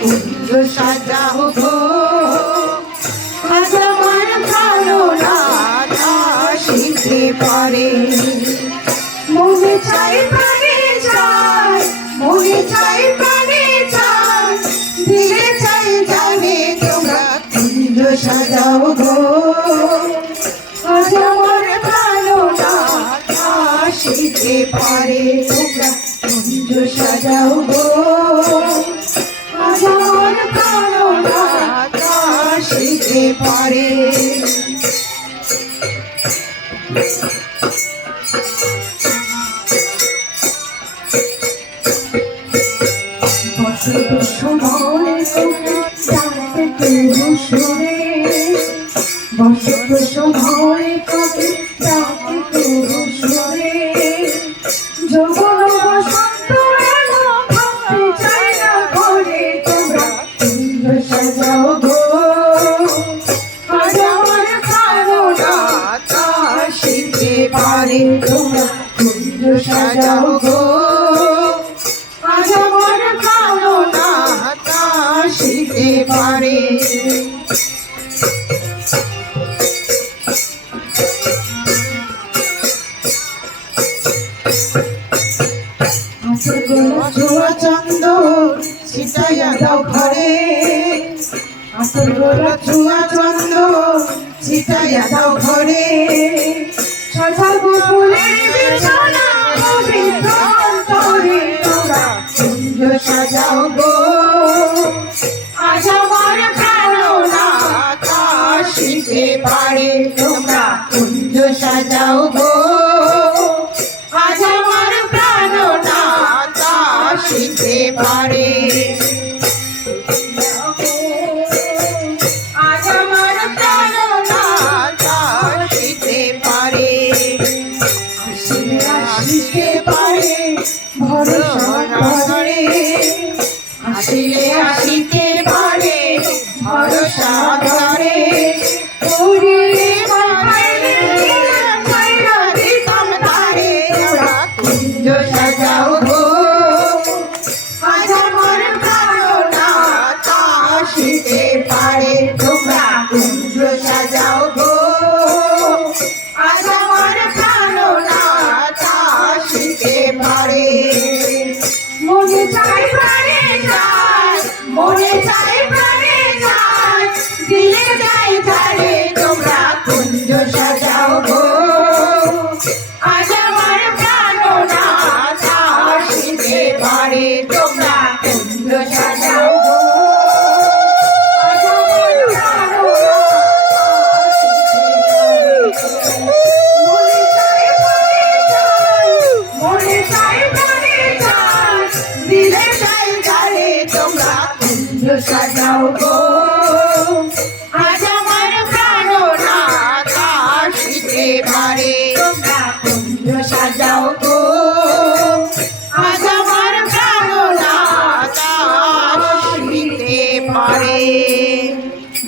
কুঞ্জ সাজাও গো পারে মনে চাই প্রাণে চাই, মনে চাই প্রাণে চাই দিলে চাই জানে তোমরা পারে তোমরা সাজাও গো। শিখতে পারে। বসন্ত সময় কবে ডাকতে পারে তোমরা সাজাও গো আজ আমার ভালো লাগা শিখতে পারে চন্দ ছিটাইয়া দাও ঘরে আসল চন্দ ছিটাইয়া দাও ঘরে। সাজাবো ফুলের বিছানা পবিত্র অন্তরে তোমরা কুঞ্জ সাজাও গো আজ আমার লাগা শিখতে পারে তোমরা কুঞ্জ সাজাও গো আজ আমার প্রাণ নাতা শিখতে পারে আজ আমার প্রাণ নাতা শিখতে পারে। আসিলে সাজাও গো